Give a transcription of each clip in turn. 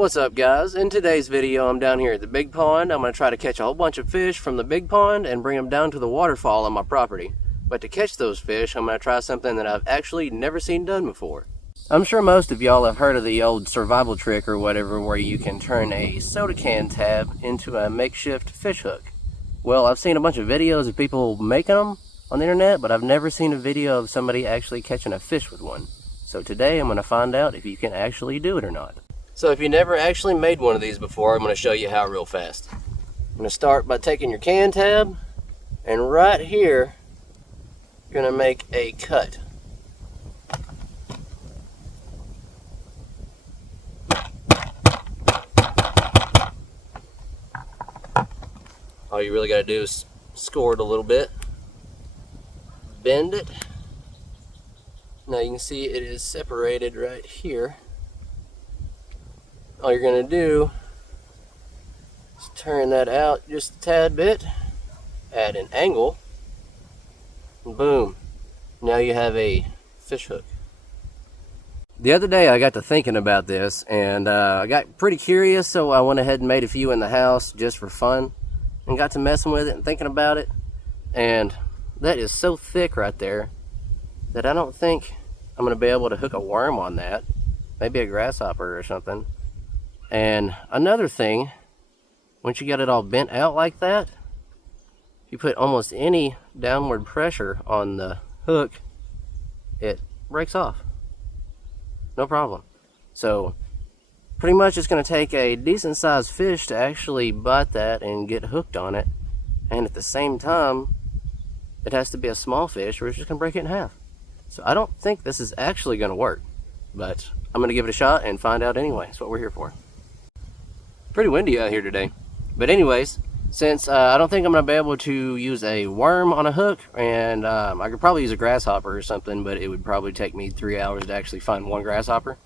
What's up, guys? In today's video, I'm down here at the big pond. I'm going to try to catch a whole bunch of fish from the big pond and bring them down to the waterfall on my property. But to catch those fish, I'm going to try something that I've actually never seen done before. I'm sure most of y'all have heard of the old survival trick or whatever, where you can turn a soda can tab into a makeshift fish hook. Well, I've seen a bunch of videos of people making them on the internet, but I've never seen a video of somebody actually catching a fish with one. So today I'm going to find out if you can actually do it or not. So if you never actually made one of these before, I'm going to show you how real fast. I'm going to start by taking your can tab, and right here, you're going to make a cut. All you really got to do is score it a little bit, bend it. Now you can see it is separated right here. All you're going to do is turn that out just a tad bit, add an angle, and boom, now you have a fish hook. The other day I got to thinking about this, and I got pretty curious, so I went ahead and made a few in the house just for fun, and got to messing with it and thinking about it. And that is so thick right there that I don't think I'm going to be able to hook a worm on that. Maybe a grasshopper or something. And another thing, once you got it all bent out like that, if you put almost any downward pressure on the hook, it breaks off. No problem. So pretty much it's going to take a decent sized fish to actually bite that and get hooked on it. And at the same time, it has to be a small fish or it's just going to break it in half. So I don't think this is actually going to work, but I'm going to give it a shot and find out anyway. That's what we're here for. Pretty windy out here today. But anyways, since I don't think I'm going to be able to use a worm on a hook, and I could probably use a grasshopper or something, but it would probably take me 3 hours to actually find one grasshopper.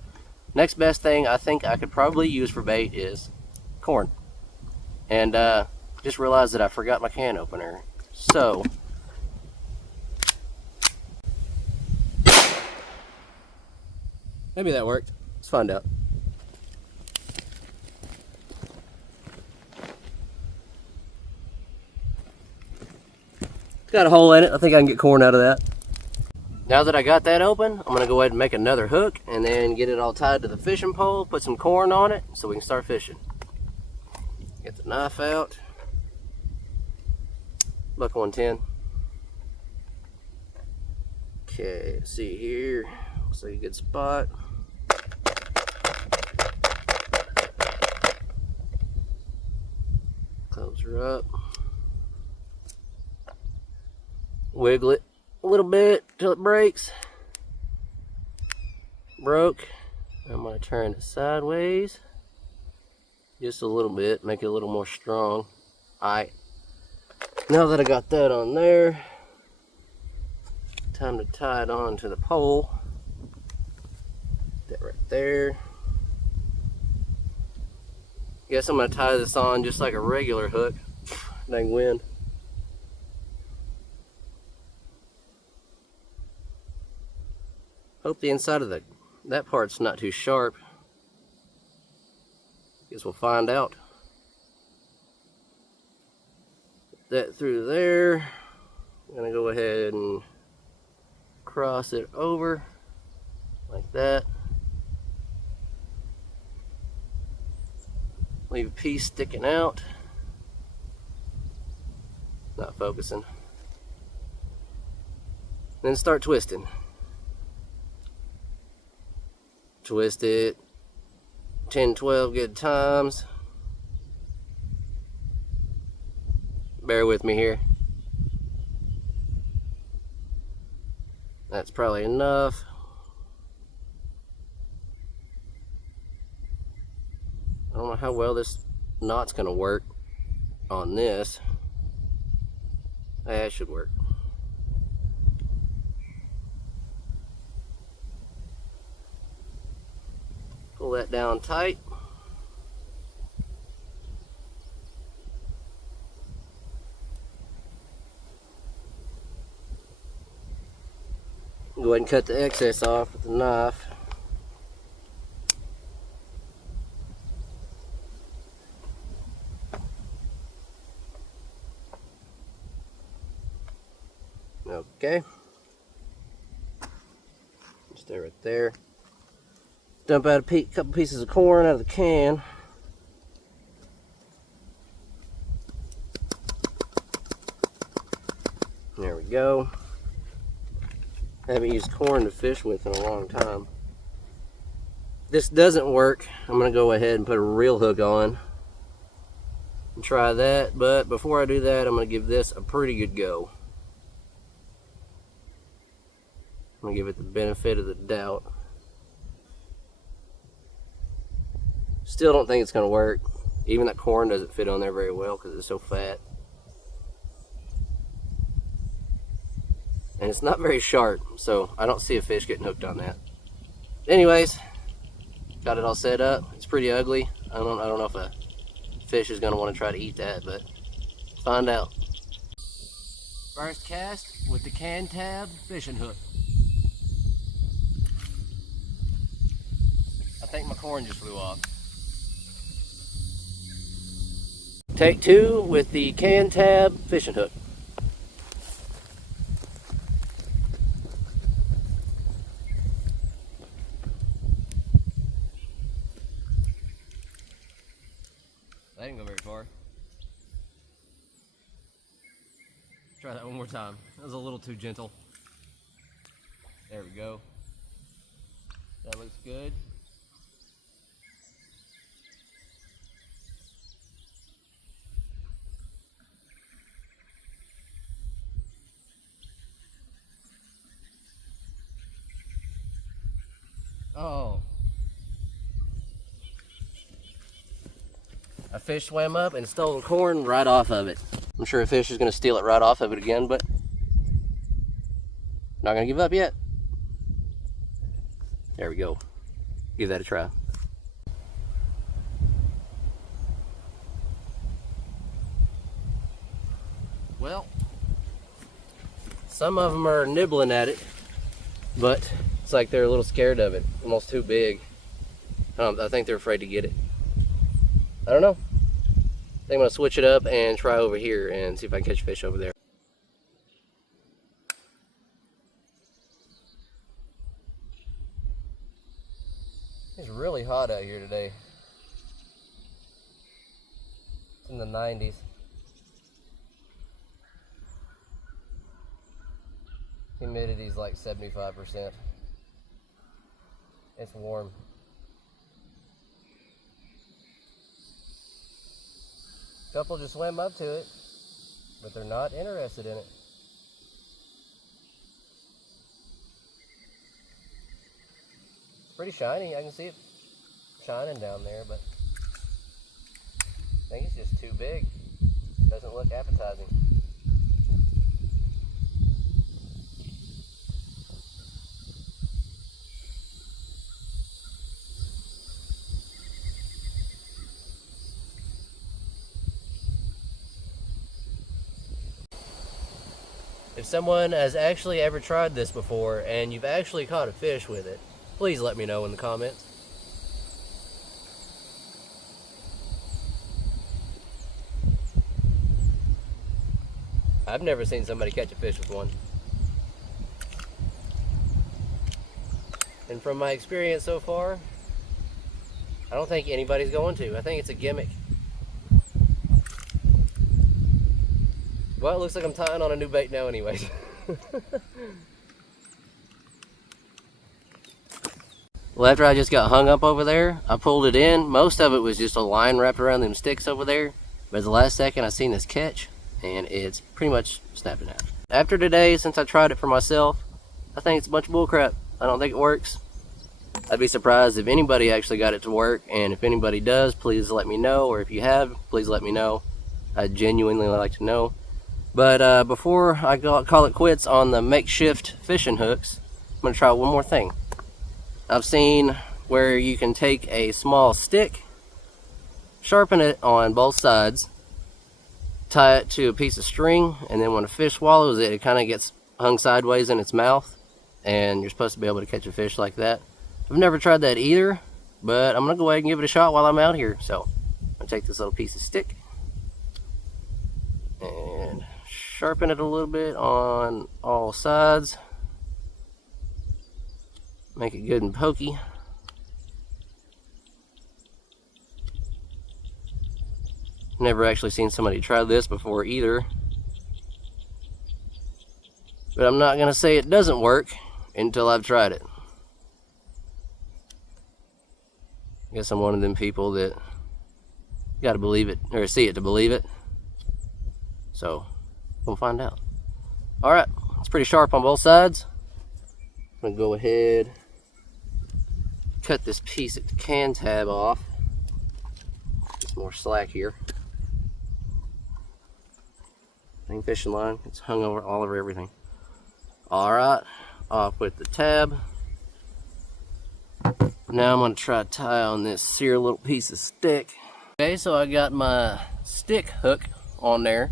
Next best thing I think I could probably use for bait is corn. And just realized that I forgot my can opener. So maybe that worked. Let's find out. Got a hole in it. I think I can get corn out of that. Now that I got that open, I'm going to go ahead and make another hook and then get it all tied to the fishing pole, put some corn on it so we can start fishing. Get the knife out. Buck 110. Okay, let's see here. Looks like a good spot. Close her up. Wiggle it a little bit till it breaks. Broke. I'm going to turn it sideways just a little bit, make it a little more strong. Alright, now that I got that on there, time to tie it on to the pole. That right there. Guess I'm going to tie this on just like a regular hook. Dang wind. Hope the inside of that part's not too sharp. Guess we'll find out. Put that through there. I'm gonna go ahead and cross it over like that. Leave a piece sticking out. Not focusing. Then start twisting. Twist it 10, 12 good times. Bear with me here. That's probably enough. I don't know how well this knot's gonna work on this. That should work. Pull that down tight. Go ahead and cut the excess off with the knife. Okay. Stay right there. Dump out a couple pieces of corn out of the can. There we go. I haven't used corn to fish with in a long time. If this doesn't work, I'm going to go ahead and put a reel hook on and try that. But before I do that, I'm going to give this a pretty good go. I'm going to give it the benefit of the doubt. Still don't think it's going to work. Even that corn doesn't fit on there very well because it's so fat. And it's not very sharp, so I don't see a fish getting hooked on that. Anyways, got it all set up. It's pretty ugly. I don't know if a fish is going to want to try to eat that, but find out. First cast with the Cantab fishing hook. I think my corn just flew off. Take two with the Cantab fishing hook. That didn't go very far. Try that one more time. That was a little too gentle. There we go. That looks good. Oh. A fish swam up and stole the corn right off of it. I'm sure a fish is going to steal it right off of it again, but not going to give up yet. There we go. Give that a try. Well, some of them are nibbling at it, but it's like they're a little scared of it. Almost too big. I think they're afraid to get it. I don't know. I think I'm going to switch it up and try over here and see if I can catch fish over there. It's really hot out here today. It's in the 90s. Humidity's like 75%. It's warm. Couple just swam up to it, but they're not interested in it. It's pretty shiny. I can see it shining down there, but I think it's just too big. Doesn't look appetizing. If someone has actually ever tried this before and you've actually caught a fish with it, please let me know in the comments. I've never seen somebody catch a fish with one. And from my experience so far, I don't think anybody's going to. I think it's a gimmick. Well, it looks like I'm tying on a new bait now anyways. Well, after I just got hung up over there, I pulled it in. Most of it was just a line wrapped around them sticks over there. But at the last second, I seen this catch, and it's pretty much snapped in half. After today, since I tried it for myself, I think it's a bunch of bullcrap. I don't think it works. I'd be surprised if anybody actually got it to work, and if anybody does, please let me know, or if you have, please let me know. I'd genuinely like to know. But before I call it quits on the makeshift fishing hooks, I'm going to try one more thing. I've seen where you can take a small stick, sharpen it on both sides, tie it to a piece of string, and then when a fish swallows it, it kind of gets hung sideways in its mouth, and you're supposed to be able to catch a fish like that. I've never tried that either, but I'm going to go ahead and give it a shot while I'm out here. So I'm going to take this little piece of stick and sharpen it a little bit on all sides. Make it good and pokey. Never actually seen somebody try this before either. But I'm not going to say it doesn't work until I've tried it. I guess I'm one of them people that got to believe it, or see it to believe it. So, we'll find out. Alright, it's pretty sharp on both sides. I'm going to go ahead, cut this piece at the can tab off. Get some more slack here. Main fishing line, it's hung over all over everything. Alright, off with the tab. Now I'm going to try to tie on this here little piece of stick. Okay, so I got my stick hook on there,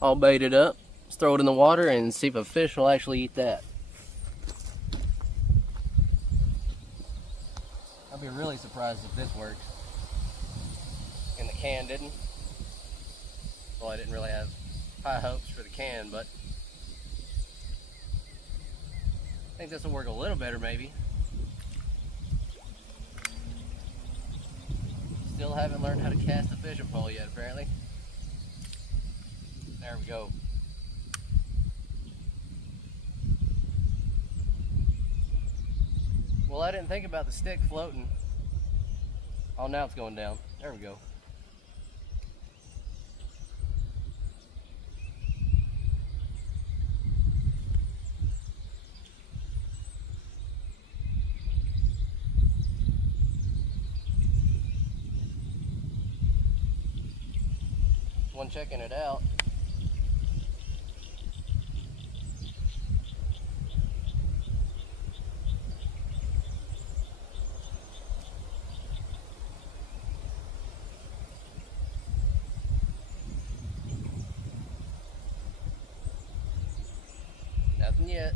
all baited up. Let's throw it in the water and see if a fish will actually eat that. I'd be really surprised if this worked. And the can didn't. Well, I didn't really have high hopes for the can, but I think this will work a little better maybe. Still haven't learned how to cast a fishing pole yet, apparently. There we go. Well, I didn't think about the stick floating. Oh, now it's going down. There we go. One checking it out. Nothing yet.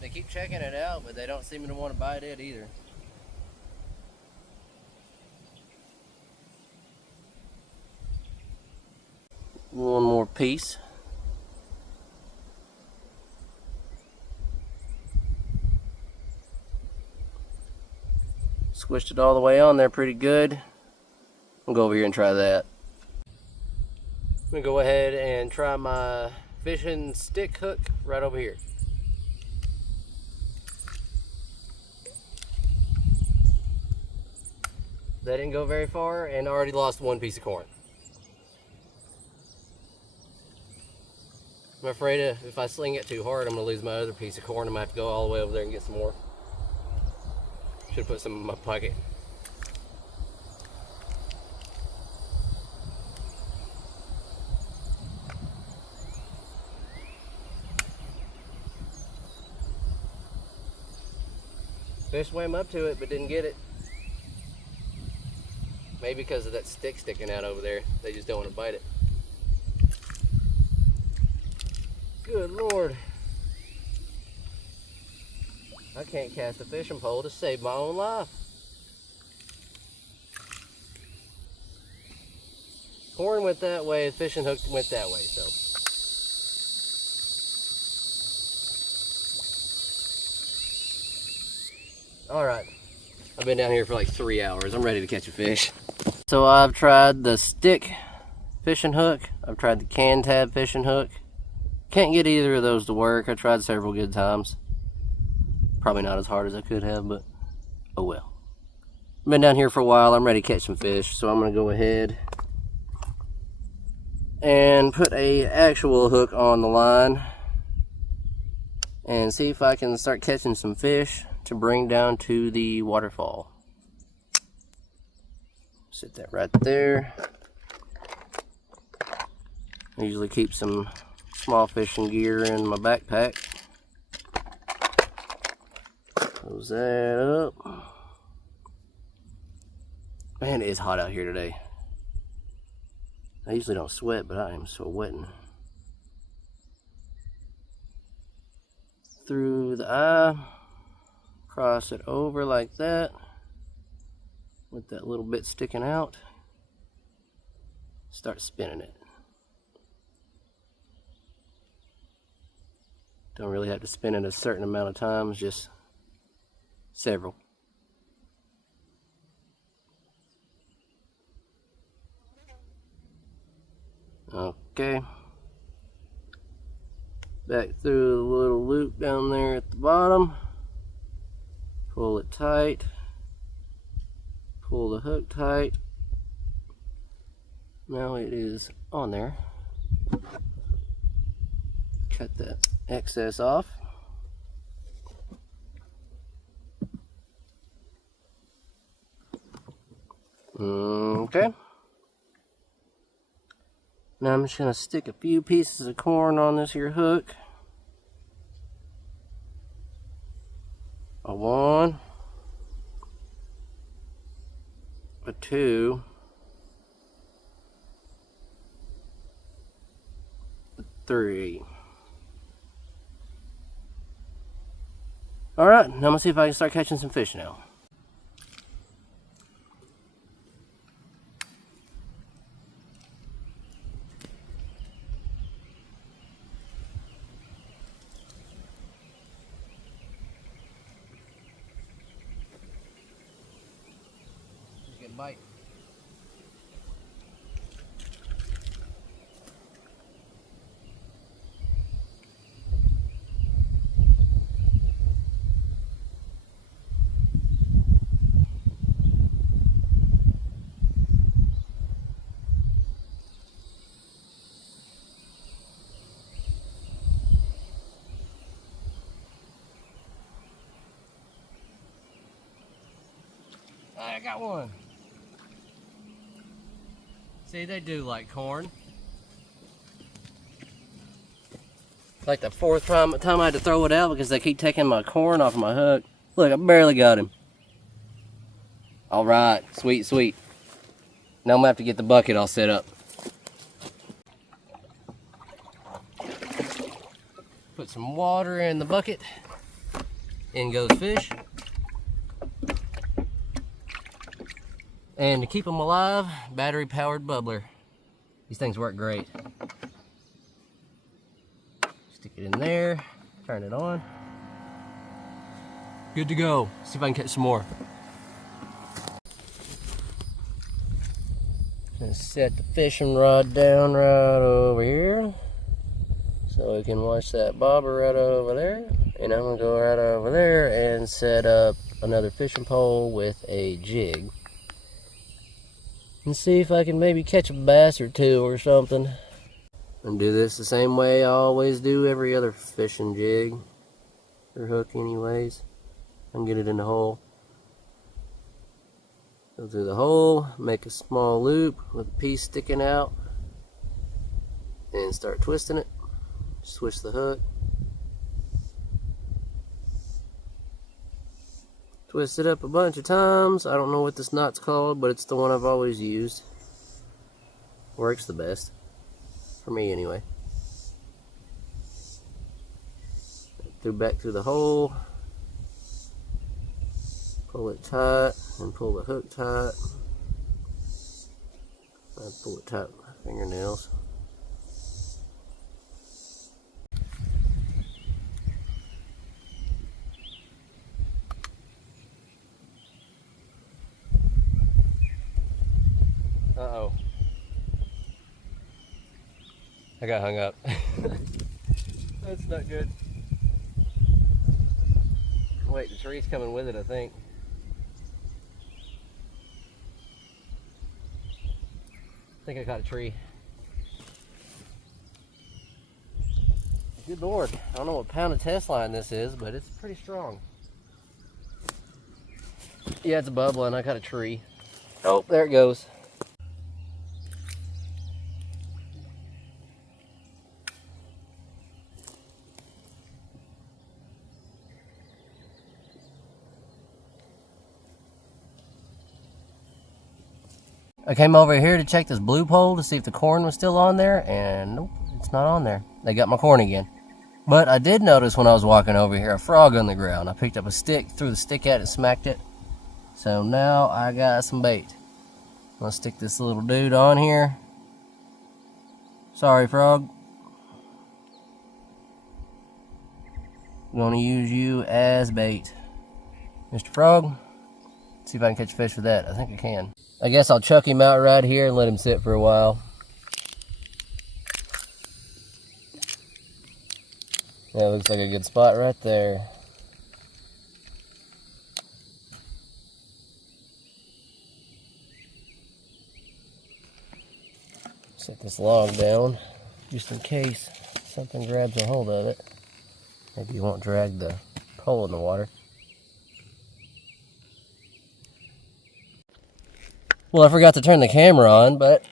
They keep checking it out, but they don't seem to want to bite it either. One more piece. Squished it all the way on there pretty good. I'll go over here and try that. I'm gonna go ahead and try my fishing stick hook right over here. That didn't go very far and already lost one piece of corn. I'm afraid if I sling it too hard, I'm gonna lose my other piece of corn. I'm gonna have to go all the way over there and get some more. Should put some in my pocket. Fish swam up to it but didn't get it. Maybe because of that stick sticking out over there. They just don't want to bite it. Good Lord. I can't cast a fishing pole to save my own life. Corn went that way, the fishing hook went that way, so. Alright. I've been down here for like 3 hours. I'm ready to catch a fish. So I've tried the stick fishing hook. I've tried the can tab fishing hook. Can't get either of those to work. I tried several good times. Probably not as hard as I could have, but oh well. I've been down here for a while. I'm ready to catch some fish, so I'm going to go ahead and put a actual hook on the line and see if I can start catching some fish to bring down to the waterfall. Sit that right there. I usually keep some small fishing gear in my backpack. Close that up. Man, it is hot out here today. I usually don't sweat, but I am sweating. Through the eye, cross it over like that, with that little bit sticking out. Start spinning it. Don't really have to spin it a certain amount of times, just several. Okay. Back through the little loop down there at the bottom. Pull it tight. Pull the hook tight. Now it is on there. Cut that excess off. Okay. Now I'm just going to stick a few pieces of corn on this here hook. A 1, a 2, a 3. Alright, now I'm going to see if I can start catching some fish now. Bite. I got one. See, they do like corn. Like the 4th time I had to throw it out because they keep taking my corn off of my hook. Look, I barely got him. Alright, sweet, sweet. Now I'm going to have to get the bucket all set up. Put some water in the bucket. In goes fish. And to keep them alive, battery-powered bubbler. These things work great. Stick it in there, turn it on. Good to go. See if I can catch some more. Gonna set the fishing rod down right over here, so we can watch that bobber right over there. And I'm gonna go right over there and set up another fishing pole with a jig. And see if I can maybe catch a bass or 2 or something. And do this the same way I always do every other fishing jig or hook anyways. I can get it in the hole. Go through the hole, make a small loop with a piece sticking out, and start twisting it. Switch the hook. Twist it up a bunch of times. I don't know what this knot's called, but it's the one I've always used. Works the best. For me, anyway. Back through the hole. Pull it tight and pull the hook tight. I pull it tight with my fingernails. Uh-oh. I got hung up. That's not good. Wait, the tree's coming with it, I think. I think I caught a tree. Good Lord. I don't know what pound of test line this is, but it's pretty strong. Yeah, it's a bubble and I caught a tree. Oh, there it goes. I came over here to check this blue pole to see if the corn was still on there, and nope, it's not on there. They got my corn again. But I did notice when I was walking over here a frog on the ground. I picked up a stick, threw the stick at it, smacked it. So now I got some bait. I'm gonna stick this little dude on here. Sorry, frog. I'm gonna use you as bait. Mr. Frog, see if I can catch a fish with that. I think I can. I guess I'll chuck him out right here and let him sit for a while. Yeah, looks like a good spot right there. Set this log down just in case something grabs a hold of it. Maybe you won't drag the pole in the water. Well, I forgot to turn the camera on, but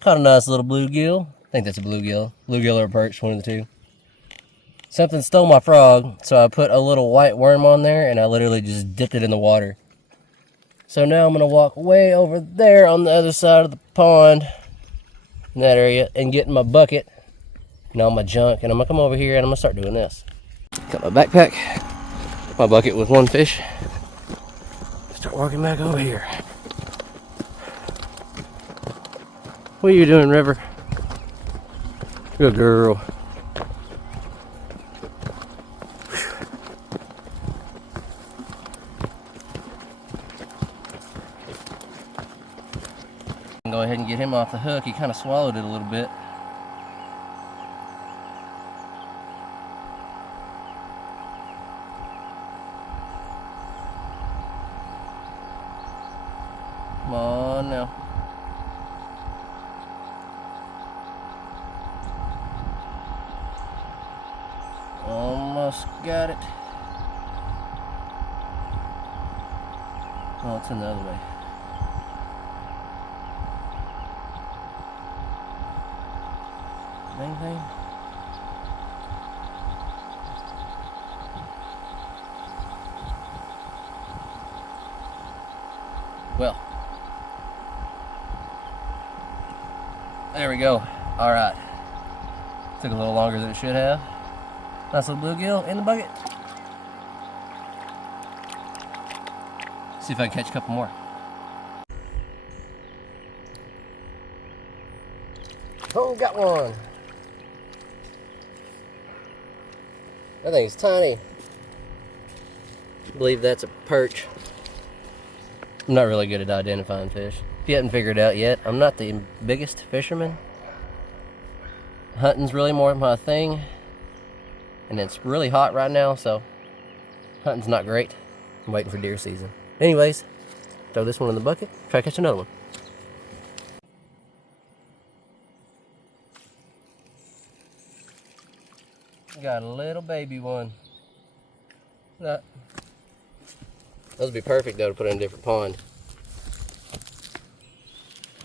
caught a nice little bluegill. I think that's a bluegill. Bluegill or a perch, one of the two. Something stole my frog, so I put a little white worm on there and I literally just dipped it in the water. So now I'm gonna walk way over there on the other side of the pond, in that area, and get in my bucket and all my junk, and I'm gonna come over here and I'm gonna start doing this. Got my backpack, my bucket with one fish. Start walking back over here. What are you doing, River? Good girl. Go ahead and get him off the hook. He kind of swallowed it a little bit. Come on now. Almost got it. Oh, it's in the other way. Anything? Well, there we go. All right. Took a little longer than it should have. Nice little bluegill in the bucket. See if I can catch a couple more. Oh, got one. That thing's tiny. I believe that's a perch. I'm not really good at identifying fish. If you haven't figured it out yet, I'm not the biggest fisherman. Hunting's really more my thing. And it's really hot right now, so hunting's not great. I'm waiting for deer season. Anyways, throw this one in the bucket, try to catch another one. Got a little baby one. Those would be perfect though to put in a different pond.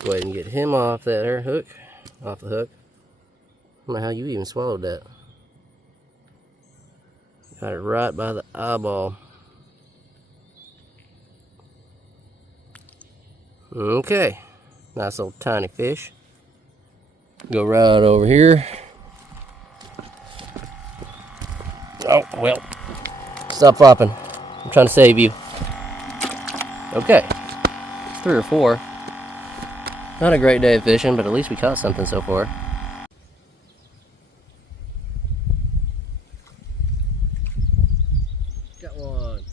Go ahead and get him off that air hook, off the hook. I don't know how you even swallowed that. Got it right by the eyeball. Okay, nice little tiny fish. Go right over here. Oh, well, stop flopping. I'm trying to save you. Okay, 3 or 4. Not a great day of fishing, but at least we caught something so far. Got one.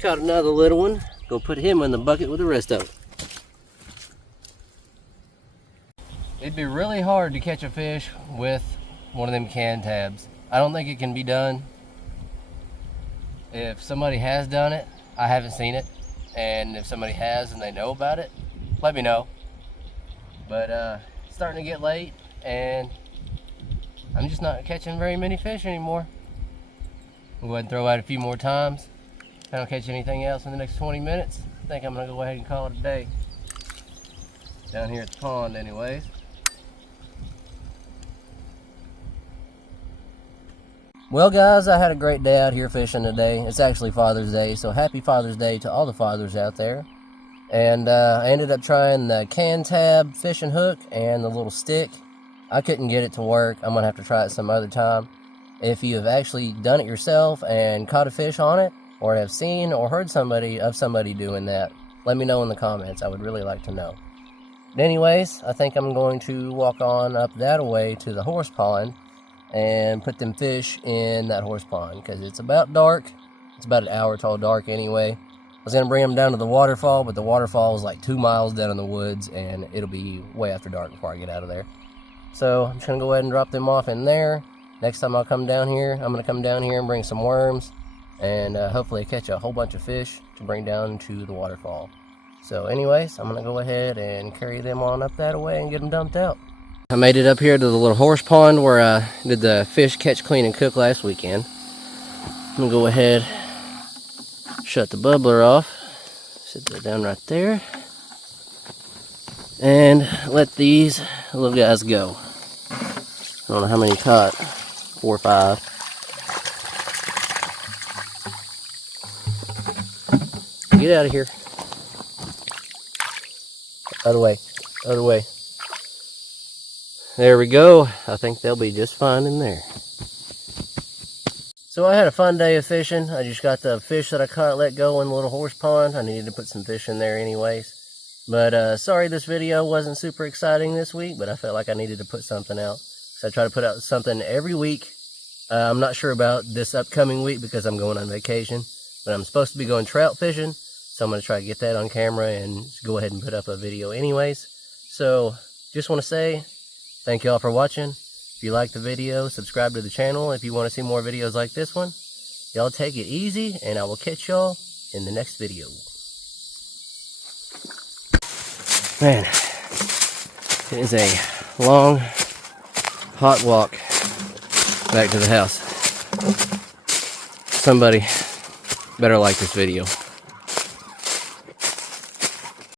Caught another little one. Go put him in the bucket with the rest of them. It'd be really hard to catch a fish with one of them can tabs. I don't think it can be done. If somebody has done it, I haven't seen it. And if somebody has and they know about it, let me know. But it's starting to get late and I'm just not catching very many fish anymore. I'll go ahead and throw out a few more times. If I don't catch anything else in the next 20 minutes, I think I'm gonna go ahead and call it a day. Down here at the pond anyways. Well, guys, I had a great day out here fishing today. It's actually Father's Day, so happy Father's Day to all the fathers out there. And I ended up trying the can tab fishing hook and the little stick. I couldn't get it to work. I'm going to have to try it some other time. If you have actually done it yourself and caught a fish on it, or have seen or heard somebody doing that, let me know in the comments. I would really like to know. But anyways, I think I'm going to walk on up that way to the horse pond and put them fish in that horse pond, because it's about dark. It's about an hour till dark anyway. I was going to bring them down to the waterfall, but the waterfall is like 2 miles down in the woods, and it'll be way after dark before I get out of there. So I'm just going to go ahead and drop them off in there. Next time I'll come down here, I'm going to come down here and bring some worms, and hopefully catch a whole bunch of fish to bring down to the waterfall. So anyways, I'm going to go ahead and carry them on up that way and get them dumped out. I made it up here to the little horse pond where I did the fish catch, clean, and cook last weekend. I'm going to go ahead, shut the bubbler off, set that down right there, and let these little guys go. I don't know how many caught, 4 or 5. Get out of here. Other way, other way. There we go. I think they'll be just fine in there. So I had a fun day of fishing. I just got the fish that I caught let go in the little horse pond. I needed to put some fish in there anyways. But sorry this video wasn't super exciting this week, but I felt like I needed to put something out. So I try to put out something every week. I'm not sure about this upcoming week because I'm going on vacation, but I'm supposed to be going trout fishing. So I'm going to try to get that on camera and go ahead and put up a video anyways. So just want to say thank y'all for watching. If you like the video, subscribe to the channel if you want to see more videos like this one. Y'all take it easy, and I will catch y'all in the next video. Man, it is a long, hot walk back to the house. Somebody better like this video.